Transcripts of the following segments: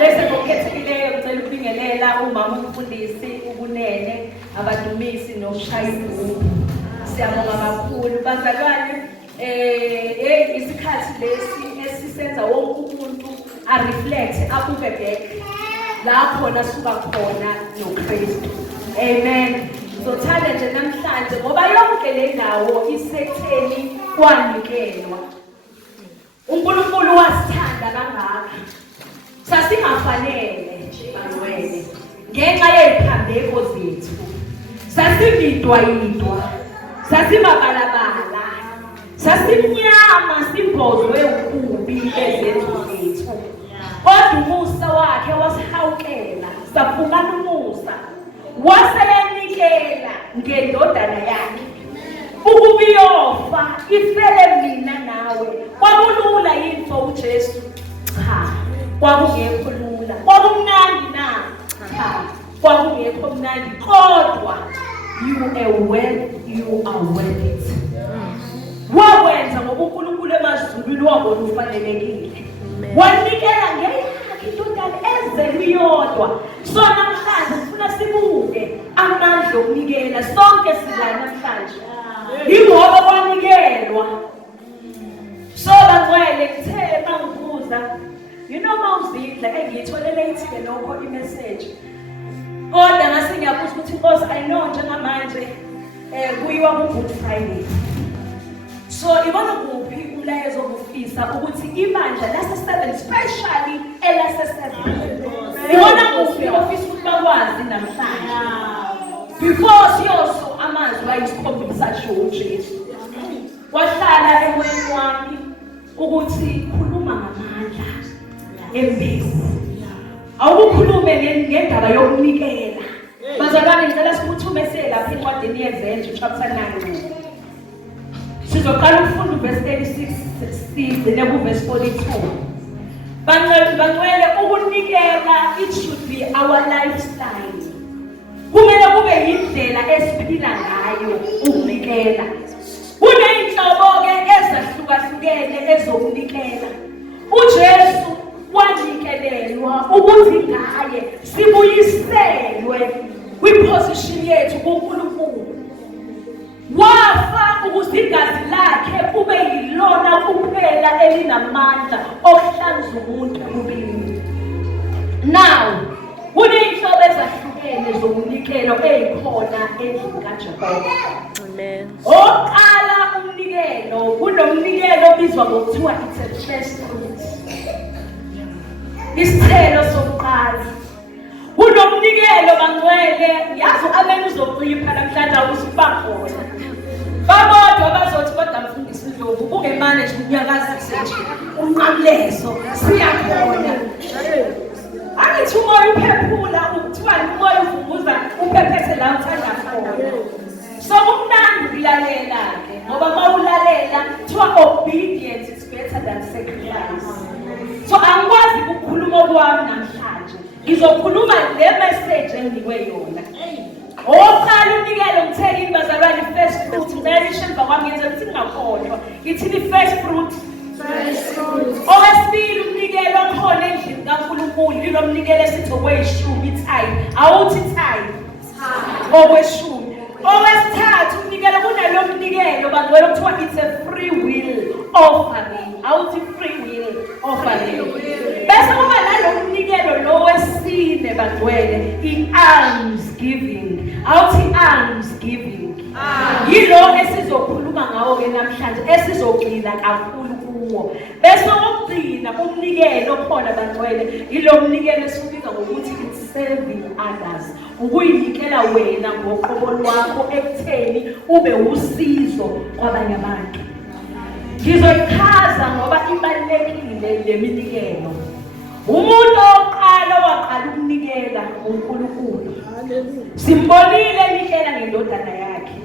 Bese ngokukhethekileyo ngicela ukubingelela umama umfundisi ubunene abadumisi nokushaya ibhuku. Siyabonga kakhulu bazalwane. Isikhathi lesi esisenza wonke umuntu reflect abuke back lapho nasuka khona noKristu. Amen. Sothanda nje namhlanje ngoba yonke le ndawo isekutheni kwanikelwa. uNkulunkulu wasithanda kangaka. Sasingafanele bangcwele ngenxa yeziphambeko zethu. Sasimidwa, sasibabalabala, sasimnyama simbozwe ukubi ezenzo zethu. Kodwa umusa wakhe wasihawukela, safumana umusa. Waseyanikela ngendodana yakhe. Ukubi yofa ifele mina nawe. Kwakulula yinto uJesu? Cha. Kwakungekho lula. Kwakumnandi na? Cha. Kwakungekho mnandi kodwa you are worth it. Wakwenza ngoba uNkulunkulu emazulwini wabona ufanelekile. Wanikela ngeyakhe indodana ezelwe iyodwa. So namhlanje sifuna sibuke amandla okunikela. Sonke sidla namhlanje. Ingoba kwanikelwa. So bangcwele ngithe bangibuza, mawuzidla engiyitholele ithi lokho imessage. Kodwa ngase ngiyabuza ukuthi Nkosi I know njengamanje kuyiwa ku-Good Friday. So ibona kuphi umlayezo obufisa ukuthi ibandla lase-7 especially elase-7 ibona kuphi ofisa ukuthi bakwazi namhlanje before siyoso amazwi ayisikhombisa asho uJesu wahlala emoyeni wami ukuthi khuluma ngamandla embezi awukhulume ngendaba yokunikela. Bazalwane ngicela siphuthume lapha encwadini yezenzo chapter 9. Sizoqala ukufunda verse 36 sigcine ku verse 42. Bangcwele ukunikela it should be our lifestyle. Kumele kube yindlela esiphila ngayo ukunikela. Kuneyinhlobo ke ezahlukahlukene ezokunikela. uJesu wanikelelwa ukuthi ngaye sibuyiselwe kwiposition yethu kuNkulunkulu. Wafa ukuze igazi lakhe kube yilona kuphela elinamandla okuhlanza umuntu kubili. Now, kuneyinhlobo ezahlukene zokunikelo ezikhona endlini kaJehova. Amen. Oqala umnikelo, kunomnikelo obizwa ngokuthiwa it's a first fruit. Isithelo sokuqala. Kunomnikelo bangcwele, yazi amen uzocipha namhlanje akusibakhona. Babodwa bazothi kodwa mfundisi Ndlovu kungemane nje unyakazise nje unqamlezo siyakhona. Angithi umoya uphephula ukuthiwa umoya uvunguza uphephethe la uthanda khona. So kumnandi ukulalela ke ngoba mawulalela kuthiwa obedience is better than sacrifice. So angikwazi ukukhuluma kwami namhlanje. Ngizokhuluma le message enginikwe yona. Oqala umnikelo ngithekile bazalwane first fruit ngicela emva kwami ngenza ukuthi ngingakhohlwa. Ngithi first fruit. Owesibili umnikelo okhona endlini kaNkulunkulu yilo mnikelo esithi okweshumi ithayi. Awuthi thayi. Okweshumi. Owesithathu umnikelo kunalo mnikelo bangcwele kuthiwa it's a free will offering. Awuthi free will offering. Bese kuba nalo mnikelo lo wesine bangcwele i-alms giving. Awuthi alms giving. Yilo esizokhuluma ngawo ke namhlanje esizogcina kakhulu kuwo. Bese okugcina umnikelo khona bangcwele yilo mnikelo esibiza ngokuthi it's serving others. Ukuyinikela wena ngoqobo lwakho ekutheni ube usizo kwabanye abantu. Ngizoyichaza ngoba ibalekile le minikelo. Umuntu oqala waqala ukunikela uNkulunkulu. Simbonile enikela ngendodana yakhe.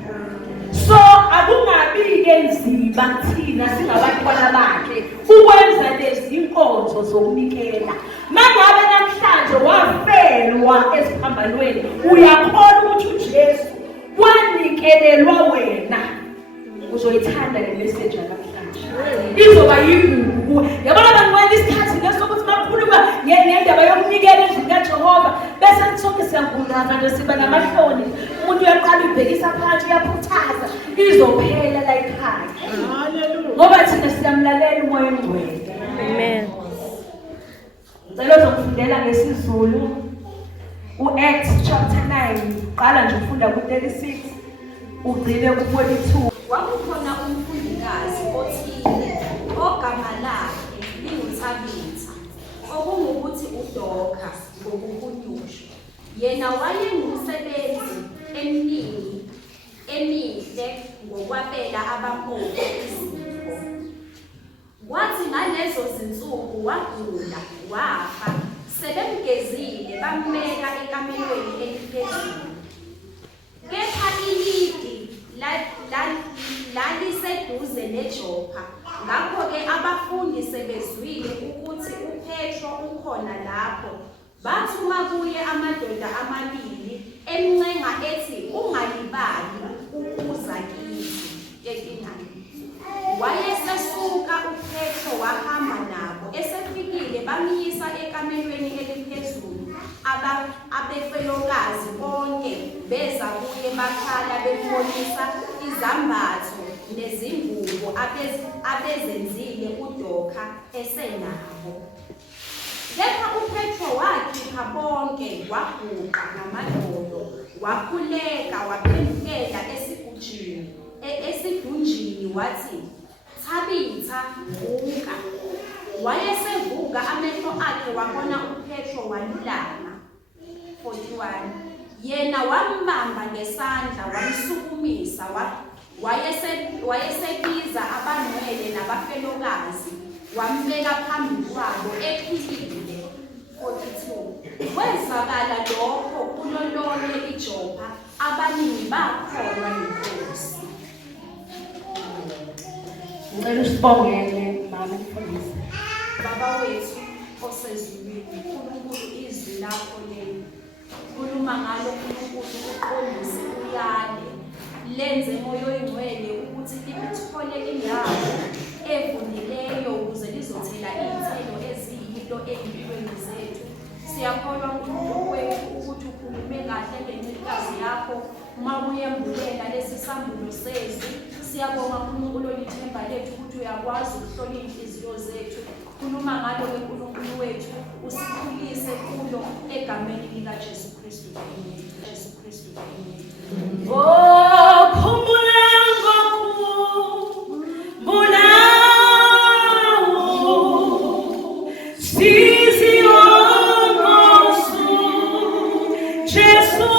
So akungabi-ke nzima thina singabantwana bakhe ukwenza lezi inkonzo zokunikela. Mangabe namhlanje wafelwa esiphambanweni uyakhona ukuthi uJesu wanikelelwa wena. Uzoyithanda le message namhlanje. Izoba yigugu. Yabona bangcwele isikhathi lesokuthi bakhuluma ngendaba yokunikela siyangulaza nje siba namahloni. Umuntu uyaqala ubhekisa phansi uyaphuthaza izophela la ekhaya. Hallelujah. Ngoba thina siyamlalela umoya ongcwele. Amen. Ngicela uzokufundela ngesizulu uActs chapter 9 qala nje ufunda ku36 ugcine ku42. Kwakukhona umfundikazi othile ogama lakhe linguThabitha okungukuthi uDoka ngokuhunyushwa. Yena wayengumsebenzi emihle ngokwabela abampofu izipho. Kwathi ngalezo zinsuku wagula wafa, sebemgezile bambeka ekamelweni eliphezulu. Kepha ilidi laliseduze neJopha. Ngakho-ke abafundi sebezwile ukuthi uPetro ukhona lapho, bathuma kuye amadoda amabili emncenga ethi ungalibali ukuza kithi. Wayesesuka uPetro wahamba nabo, esefikile bamyisa ekamelweni eliphezulu. Abefelokazi bonke beza kuye bakhala bembonisa izambatho nezingubo abezenzile uDoka esenabo. Kepha uPetro wakhipha bonke waguqa ngamadolo, wakhuleka waphendukela esidunjini wathi, Thabitha, vuka. Wayesevuka amehlo akhe wabona uPetro walulama. 41. Yena wambamba ngesandla wamsukumisa wayesebiza abangcwele nabafelokazi wambeka phambi kwabo ephilile. 42. Kwezakala lokho kulo lonke iJopha, abaningi bakholwa ngeNkosi. Ngicela usibongele mama mfundisi. Baba wethu osezulwini, uNkulunkulu izwi lakho leli. Khuluma ngalo uNkulunkulu, uqondise uyale. Lenze moyo oyingcwele ukuthi lithole indawo evundileyo ukuze lizothela izithelo eziyilo empilweni zethu. Siyakholwa uNkulunkulu wethu ukuthi ukhulume kahle ngencikazi yakho uma uyembulela lesi sambulo sezwi. Siyabonga uNkulunkulu olithemba lethu ukuthi uyakwazi ukuhlola inhliziyo zethu. Khuluma ngalo uNkulunkulu wethu, usikhulise kulo egameni likaJesu Kristu. Amen. Jesu Kristu. Amen. Oh, khumbula ngokubulawo siziongosu Jesu.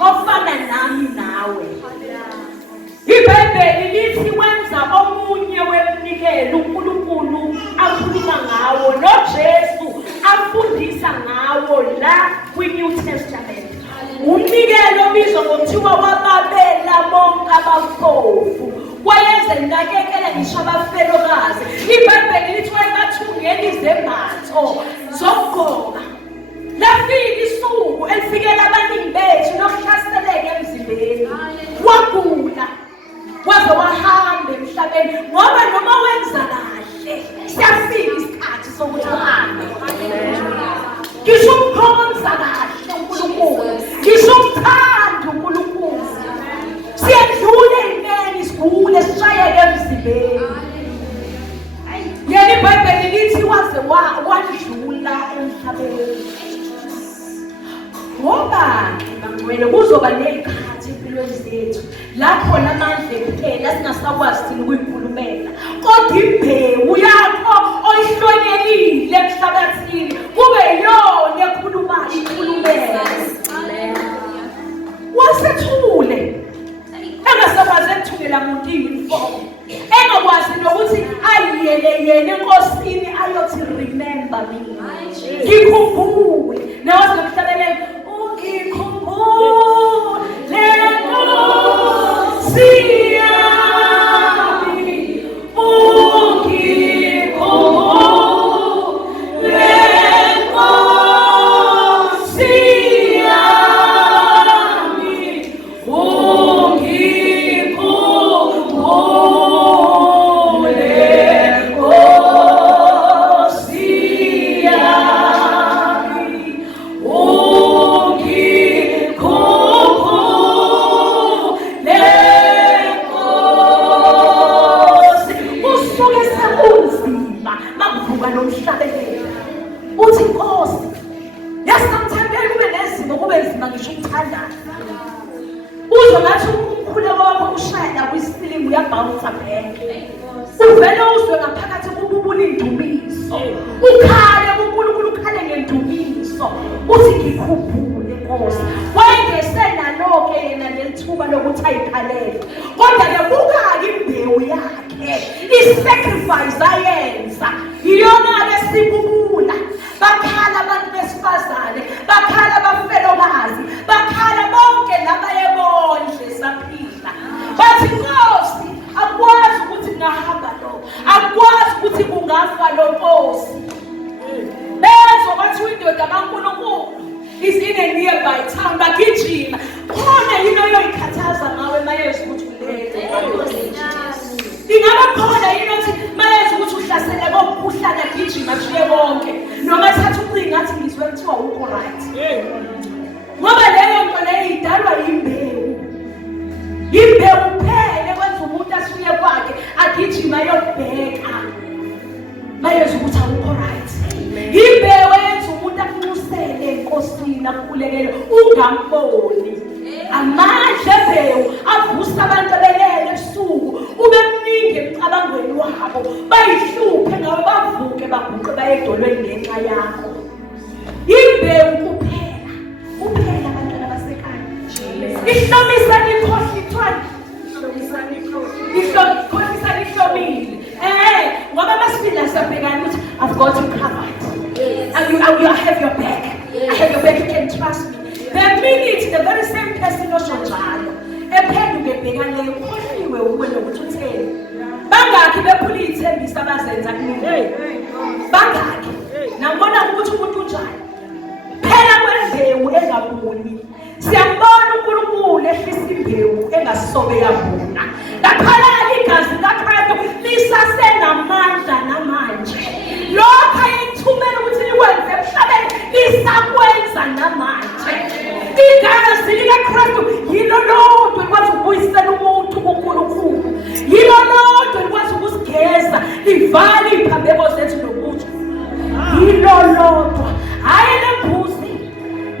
Ofana nami nawe. iBhayibheli lithi wenza omunye wemnikelo uNkulunkulu akhuluma ngawo noJesu afundisa ngawo la kwiNew Testament. Umnikelo obizwa ngokuthiwa wababela bonke abampofu. Wayezenakekela ngisho abafelokazi. iBhayibheli lithi wayebathungela izembatho zokugqoka. Lafika isuku elifikela abaningi bethu nokuhlaseleka emzimbeni. Wagula waze wahamba emhlabeni ngoba noma wenza kahle siyafika isikhathi sokuthi uhambe. Ngisho ukukhonza kahle uNkulunkulu, ngisho ukuthanda uNkulunkulu, siyadlula ey'meni sigule sishayeke emzimbeni. Yena iBhayibheli lithi waze wadlula emhlabeni. Ngoba bangcwele kuzoba nezikhathi empilweni zethu lapho namandla kuphela singasakwazi thina ukuyikhulumela kodwa imbewu yakho oyihlonyelile emhlabathini kube yona ekhulumayo ikhulumela wasethule engasakwazi ukuthungela muntu i-uniform engakwazi nokuthi ayiyele yena enkosini ayothi remember me ngikhumbule nawazomhlabelele ungikhumbule Nkosi yami ungikhumbule Nkosi yami uthi Nkosi yasamthandela kube nezimo kube nzima ngisho ukuthandana uzwe ngathi umkhulu wakho ushaya kwisilimu uyabhounce back uvele uzwe ngaphakathi kububula indumiso ukhale kuNkulunkulu ukhale ngendumiso uthi ngikhumbule Nkosi wayengesenalo-ke yena lethuba lokuthi ayikhalele kodwa-ke buka-ke imbewu yakhe i-sacrifice ayenza iyona-ke sibubula bakhala abantu besifazane bakhala abafelokazi bakhala bonke labayebondle saphila bathi Nkosi akwazi ukuthi ngahamba lo akwazi ukuthi kungafa lo Nkosi bezwa bathi indoda kaNkulunkulu is in a nearby town bagijima khona yini oyoyikhathaza ngawe mayezi ukuthi ulele ingaba khona yini othi mayezi ukuthi uhlasele kokuhlala gijima shiye bonke noma thatha ucinga athi ngizwe kuthiwa ukho right ngoba leyo nto leyo idalwa imbewu phele kwenza umuntu asuye kwakhe agijima yokubheka mayezi ukuthi awukho right imbewu yenza umuntu akunxusele enkosini akukhulekele ungamboni amandla embewu avusa abantu abelele ebusuku ube mningi emcabangweni wabo bayihluphe ngawe bavuke baguqe baye edolweni ngenxa yakho imbewu kuphela abantwana basekhaya ihlomisana ikhohlithwana ihlomisana ihlomile ngoba masifila sabhekana ukuthi I've got you covered and you have your back I have your back you can trust me the minute the very same person osho njalo ephenduke ebhekane ukhohliwe uwe nokuthi utheni bangakhi bephula ithembisa abazenza kumina bangakhi nabona ukuthi umuntu unjani phela kwembewu engabuni siyambona uNkulunkulu ehlisa imbewu engasobe yabuna laphalala igazi laKristu lisasenamandla namanje lokho ayithumela ukuthi likwenze emhlabeni lisakwenza namanje igazi likaKristu yilo lodwa likwazi ukubuyisela umuntu kuNkulunkulu yilo lodwa likwazi ukusigeza livale iphambeko zethu nokuthi yilo lodwa hayi lembuzi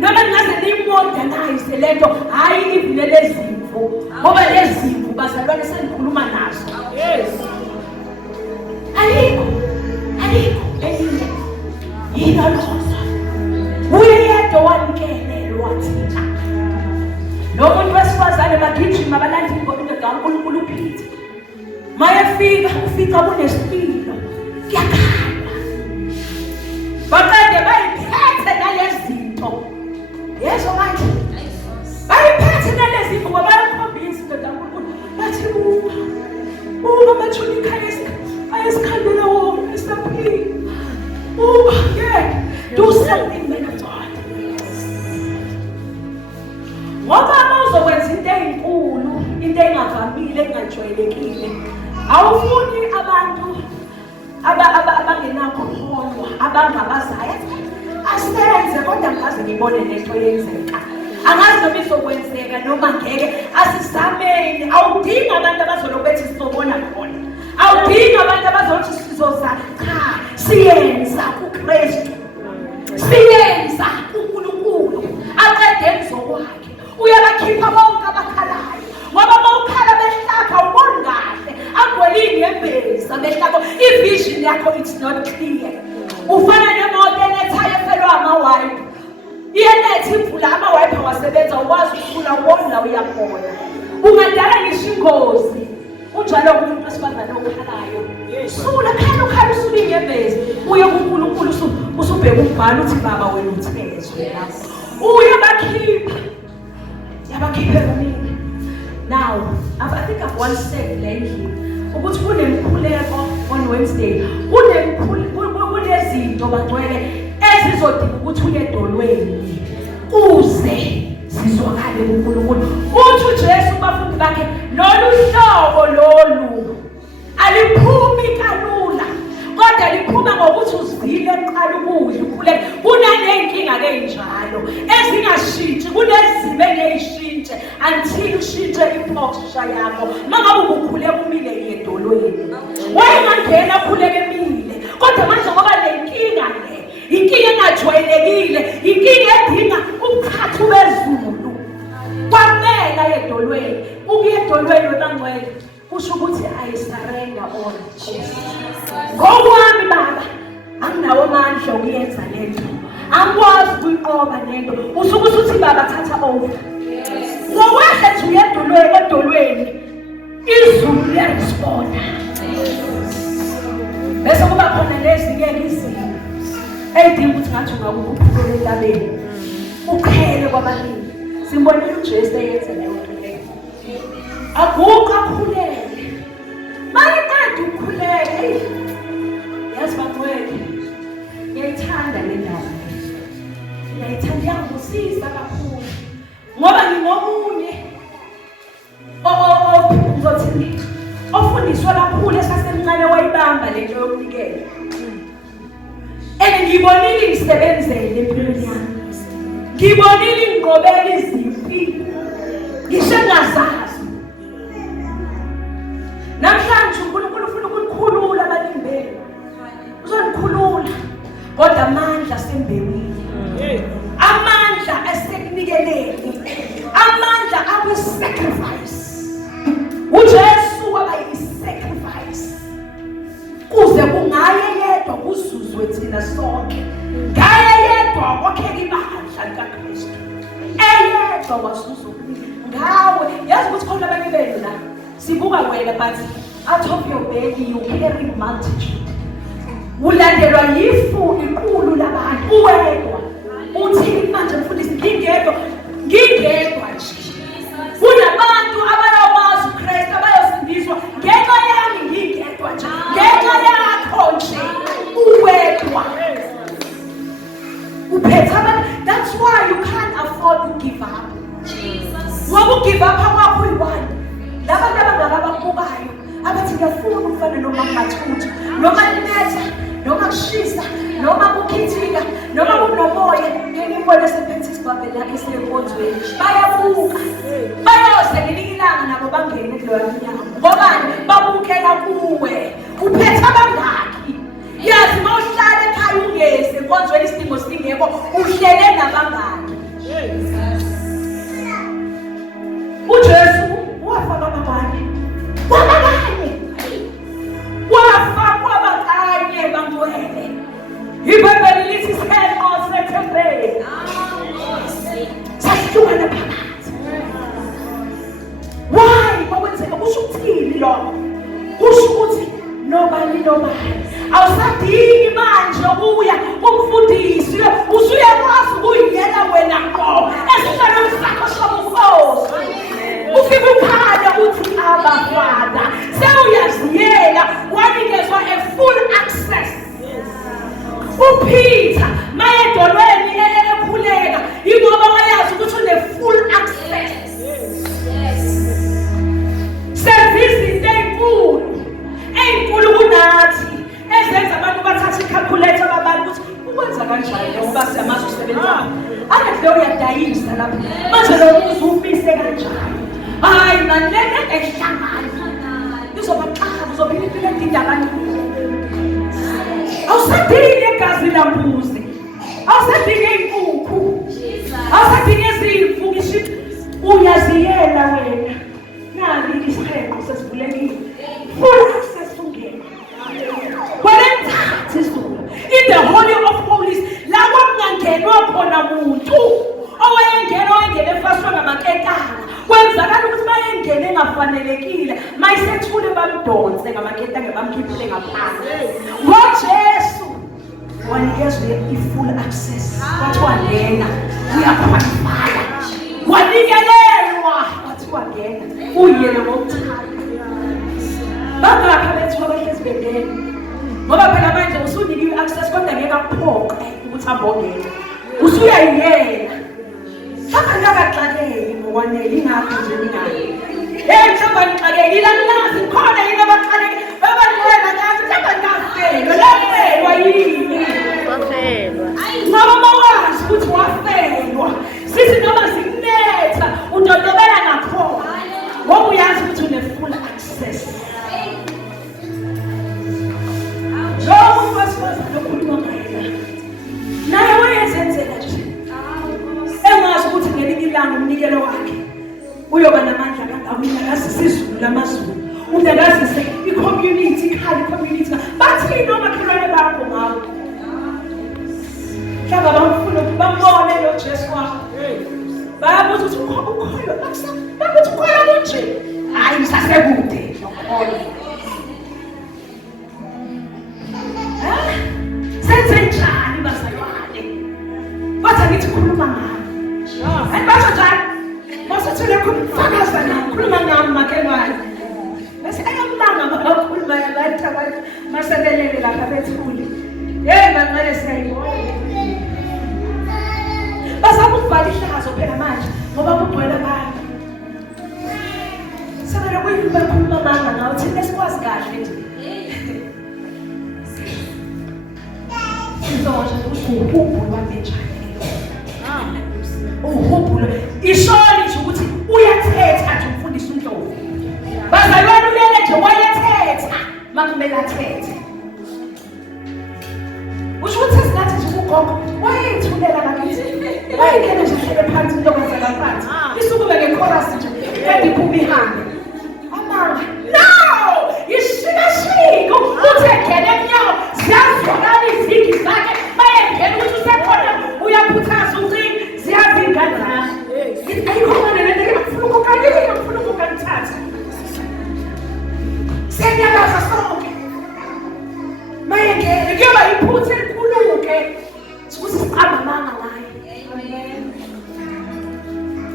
noma ngaze nimonganize lento hayi ivile lezimvu ngoba lezimvu bazalwane senikhuluma nazo alikho elinye yilo lodwa uyedwa wanikelelwa thina lo muntu wesifazane bagijima balanda ingondo kaNkulunkulu uphithe ufika kunesipilo kuyakhala baqede bayiphethe nalezinto yeso manje bayiphethe nalezinto ngoba bayakhombisa into kaNkulunkulu bathi uba mathunika ayesikhandela wona esiphila do something man of God ngoba uzokwenza into enkulu into engavamile engajwayelekile awufuni abantu abangenakho ukholwa abangabazayo asenze kodwa ngaze ngibone lento yenzeka angazi noma izokwenzeka noma ngeke asizameni awudingi abantu abazolokuthi sizobona khona awudingi abantu abazothi sizoza cha siyenza kuKristu siyenza kuNkulunkulu aqede emzokwakhe uyabakhipha bonke abakhalayo yakho it's not clear. Ufana nemoto enethayo efelwa amawipe. Iyenethi ivula amawipe wasebenza ukwazi ukufuna ubona la uyakhona. Ungadala ngisho ingozi. Unjalo kumuntu wesifazane okhalayo. Sula khala usuke ngebezi. Uye kuNkulunkulu usubheka umbhalo uthi baba wena uthezwe lapho. Uye bakhipha. Yabakhipha mina. Now, I think I've once said lately, ukuthi kunemkhuleko on Wednesday. Kunezinto bangcwele ezizodinga ukuthi uye edolweni kuze sizwakale uNkulunkulu. Uthi uJesu bafundi bakhe lolu hlobo lolu aliphumi kalula. Kodwa liphuma ngokuthi uzile eqala ukudla ukhuleke. Kunanenkinga ke njalo ezingashintshi kunezimo engeyishintshe until ushintshe iposture yakho. Mangabe ukhuleka umile edolweni. Wayengangena ukhuleke emile. Kodwa manje ngoba lenkinga le, inkinga engajwayelekile, inkinga edinga ukukhatha wezulu. Kwamela edolweni. Ukuya edolweni wetangcwele kusho ukuthi I surrender all. Ngokwami baba, anginawo amandla okuyenza lento. Angikwazi ukuyiqoba lento. Usuke uthi baba thatha over. Ngokwahla nje edolweni, izulu liyaresponda. Bese kuba khona lezinye izimo edinga ukuthi ngathi ungakuphuphela entabeni. Uqhele kwabalimi. Simbonile uJesu eyenza leyo nto leyo. Aguqa khulele. Mayiqeda ukukhuleka. Yazi bangcwele. Ngiyayithanda le ndaba. Ngiyayithanda yangusisa kakhulu. Ngoba ngingomunye ngizothini ofundiswa kakhulu esasemncane wayibamba lento yokunikela. Ngibonile ngisebenzele empilweni yami. Ngibonile ngiqobela izimpi. Ngisho ngazazi. Namhlanje uNkulunkulu ufuna ukukhulula abalimi benu. Uzonikhulula. Kodwa amandla sembewile. Amandla esekunikeleni. Amandla akwi-sacrifice. uJesu waba yi-sacrifice. Kuze kungaye yedwa kuzuzwe thina sonke. Ngaye yedwa kwakheka ibandla likaKristu. Eyedwa wasuza ngawe. Yazi ukuthi khona abanye benu la sibuka wena but out of your belly you carry multitude. Ulandelwa yifu inkulu labantu uwedwa. Uthi manje mfundisi ngingedwa nje. Kunabantu abayakwazi uKristu abayosindiswa ngenxa yami ngingedwa nje. Ngenxa yakho nje uwedwa. Uphethe abantu. That's why you can't afford to give up. Jesus. Ngoba give up kwakho uyiwani. Labantu abangababukayo abathi ngiyafuna ukufana noma ngathuthu noma linetha noma kushisa noma kukhithika noma kunomoya ngiyibona sephethe isibhabhela lakhe senkonzweni bayabuka bayoze ngelinye ilanga nabo bangene kuloya mnyango ngobani babukela kuwe uphethe abangaki yazi mawuhlala ekhaya ungeze enkonzweni isidingo singekho uhlele nabangaki uJesu wafa kwabanye wafa kwabanye bangcwele iBhayibheli lithi senqo sethembele sasihlukana phakathi. Why kwakwenzeka kusho ukuthini lokho? Kusho ukuthi nobani awusadingi manje ukuya kumfundisi usuyakwazi ukuyiyela wena qo esihlalweni sakho sobukhosi. Ufike ukhanya uthi abafana sewuyaziyela wanikezwa a full access. uPeter mayedolweni ekhuleka ingoba wayazi ukuthi une full access. Service enkulu kunathi ezenza abantu bathatha icalculator babantu ukuthi ukwenza kanjani ngoba siyamazi usebenza. Akade uyadayisa lapha manje lo muzi umise kanjani. Hayi man lento ehlangana izobaxaka uzophila indaba abantu. Awusadingi igazi lambuzi. Awusadingi inkukhu. Awusadingi izimvu ngisho uyaziyela wena. Nali isiqhaqo sesivulekile. Full access ungena. Wena engafanelekile mayisethule bamdonse ngamaketanga bamkhiphele ngaphansi. NgoJesu wanikezwe i-full access. Wathi wangena uyakhwalifaya. Wanikelelwa wathi wangena uyena ngokuthanda. Bangapha bethu abahlezi bendeni. Ngoba phela manje usunikiwe access kodwa ngeke akuphoqe ukuthi ambongele. Usuyayiyela. Mhlawumbe akaxakeki ngokwanele ingakho nje ningayi. Mhlawumbe nixakekile anazi khona yini abaxakeki babanqwela ngathi mhlawumbe ngafelwa lafelwa yini. Wafelwa. Ngoba mawazi ukuthi wafelwa. Sithi noma sikunetha udodobela ngakhona. Ngoba uyazi ukuthi une-full access. Lowo wasiwazi lokhuluma ngaye. Naye wayezenzela nje. Engazi ukuthi ngelinye ilanga umnikelo wakhe uyoba namandla kangaka akasisizulu lamazulu. Ungakazise i-community, ikhaya i-community. Bathini omakhelwane bakho ngawo? Mhlawumbe bamfuna bambone lo Jesu wakho. Bayabuza ukuthi ukholwa bakuthi ukholwa kunje. Hayi msasekude nokholwa. Senze njani bazalwane? Bathi ngithi khuluma ngami. Basho njani? Basathule ukufakaza nami, khuluma ngami makhelwane. Bese ayamlanga bakhuluma yabantu abantu masebelele lapha bethule. Bangale siyayibona. Bazama ukuvala ihlazo phela manje ngoba kugcwele abantu. Sebele kuyini bakhuluma manga ngawo thina sikwazi kahle nje. Uhubhulwa benjani? Uhubhulwa. Ishoni nje ukuthi uyathetha nje umfundisi uNdlovu. Bazalwane ulele nje wayethetha makumele athethe. Usho ukuthi singathi nje ugogo wayethulela ngakithi. Wayengena nje hlele phansi intokazi laphansi. Isukume nge-chorus nje ediphuma ihambe. Amanga. No! Ishikashika uthe ngene kunyawo siyazwakala izigi zakhe bayengena ukuthi usekhona uyakhuthaza ucingo ziyazingana. Ayikhona lento ngifuna ukukalithatha. Senyakaza sonke. Mayengena kuyoba iphutha elikhuluke ukuthi siqamba amanga ngaye. Amen.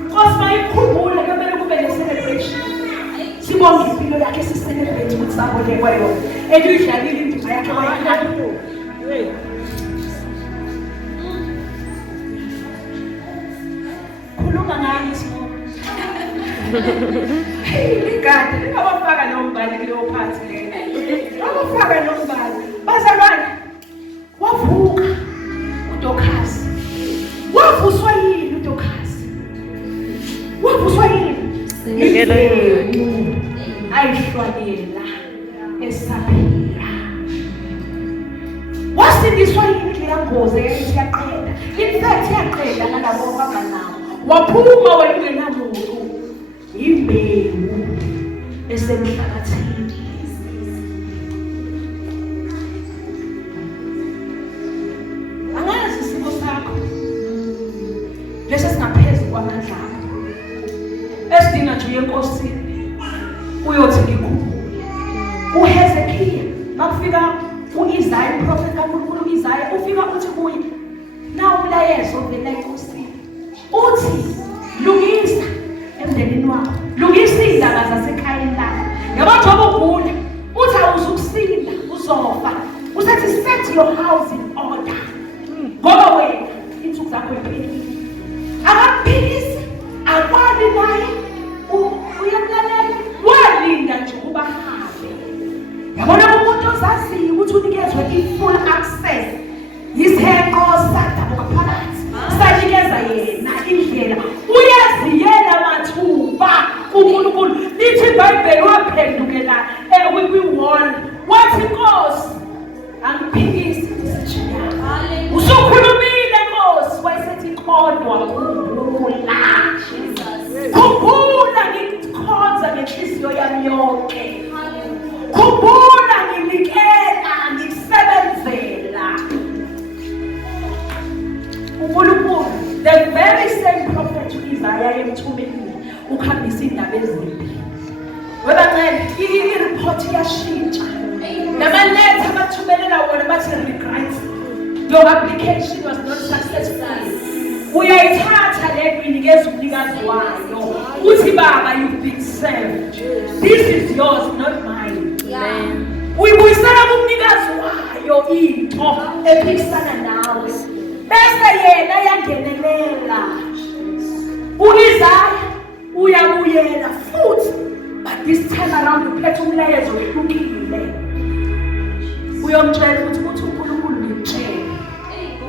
Nkosi mayikhumbule kumele kube ne-celebration. Sibonge impilo yakhe siselebrate ukuthi sabolekwa yona. Eluyidlalile indima yakhe wayidlalile. Khuluma ngani isimo? Ingadi abafaka nombali kuleyo phansi lena. Abafaka nombali. Bazalwane wavuka uDokhasi. Wavuswa yini uDokhasi? Wavuswa yini? Sinikelo yini? Ayishwalela esaphila. Wasindiswa yini leya ngozi eyathi yaqeda? In fact yaqeda nalabo abanganawo. Waphuma wayengenamuntu. Imbewu esemhlakathini. Angazi isimo sakho. Lesi singaphezulu kwamandla akho. Esidinga nje enkosini. Uyothi ngikhumbule. uHezekiya bakufika uIsaiah prophet kaNkulunkulu uIsaiah ufika uthi kuye na umlayezo ovela enkosini uthi lungisa emndenini wakho lungisa izindaba zasekhayeni lakho yabantu abogula uthi awuzukusinda uzofa usethi set your house in order ngoba wena insuku zakho empilweni akaphilisi akwali naye uyamlalela walinda nje ukuba hambe yabona umuntu ozazi ukuthi unikezwe i-full access yisenqo sadabuka phakathi sanikeza yena indlela uyaziyela mathuba kuNkulunkulu lithi iBhayibheli waphendukela kwi-wall wathi Nkosi angiphikisi isijiyana usukhulumile Nkosi wayesethi kodwa khumbula ngikukhonza ngenhliziyo yami yonke khumbula nginikela ngikusebenzela uNkulunkulu the very same prophet uIsaiah emthumeni ukhambisa indaba ezimbi webancane i-report iyashintsha namaletha abathumelela wona bathi regret your application was not successful. Uyayithatha le uyinikeza umnikazi wayo uthi baba you've been served, this is yours not mine. Uyibuyisela kumnikazi wayo into ephikisana nawe bese yena yangenelela uyizaya uyabuyela futhi, but this time around uphethe umlayezo wehlukile. Uyomtshela ukuthi uNkulunkulu ngimtshela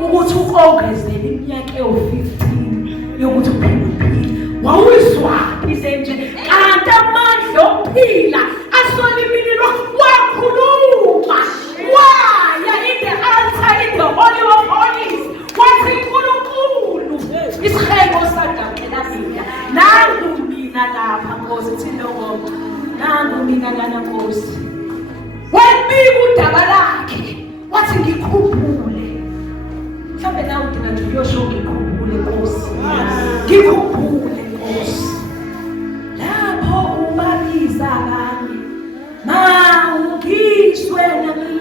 ukuthi ukongezele iminyaka ewu-15 yokuthi uphile. Wawuzwaphi senje kanti amandla okuphila asolimini wakhuluma waya in the altar in the holy of holies wathi uNkulunkulu isihebo sadakela mina nangu mina lapha Nkosi thilongo nangu mina lana Nkosi wabika udaba lakhe wathi ngikhumbule. Mhlawumbe nawe udinga nje uyosho ngikhumbule Nkosi, ngikhumbule Nkosi lapho ubabiza ngami mawungizwe nami,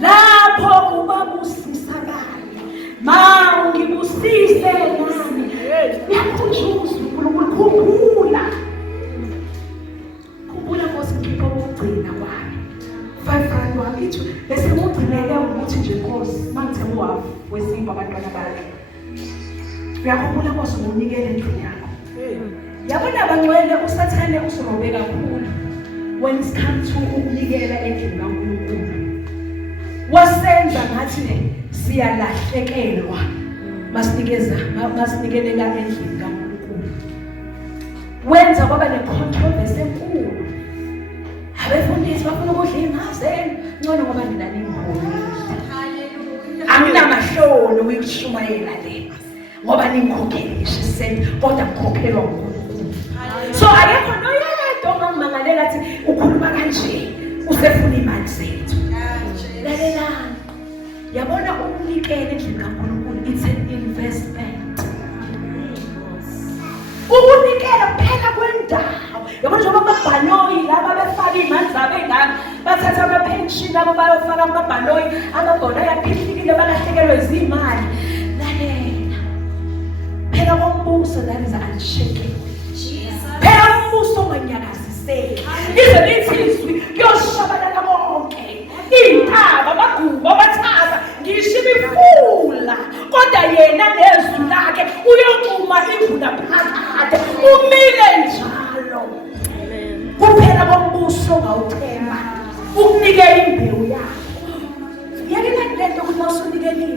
lapho ubabusisa kanye mawungibusise nami. Uyakhunjuzwa uNkulunkulu, khumbula Nkosi ngikhipha ukugcina kwami 500 wami ithu bese ngugcineke ukuthi nje Nkosi mangithe uwafu wesimba abantwana bakhe. Uyakhumbula Nkosi ngokunikela endlini yakho. Yabona abangcwele usathane usobe kakhulu when it comes to ukunikela endlini kaNkulunkulu. Wasenza ngathi siyalahlekelwa masinikelela endlini kaNkulunkulu. Wenza kwaba ne-controversy enkulu. Abefundisi bafuna ukudla imazeni ngcono ngoba mina ningiholi. Anginamahloni ukukushumayela le ngoba ningikhokhela isenti kodwa ngikhokhelwa uNkulunkulu. So akekho noyedwa ongangimangalela athi ukhuluma kanje usefuna imali zethu. Lalelani, yabona ukunikela endlini kaNkulunkulu it's an investment. Ukunikela phela kwendawo. Yabona njengoba amabhanoyi laba befaka imali zabo engaka bathatha ama-pension abo bayofaka amabhanoyi, amabhanoyi aphihlikile balahlekelwe izimali. Lalela, phela kombuso that is unshakable. Phela umbuso onganyakaziseki. Ize lithi izwi kuyoshabalala konke. Iy'ntaba, amagugu, abathaza, ngisho imifula. Kodwa yena nezwi lakhe uyonquma imvula phakade. Umile njalo. Kuphela kombuso ongawuthemba ukunikela imbewu yakho. Yake lento ukuthi mawusunikelile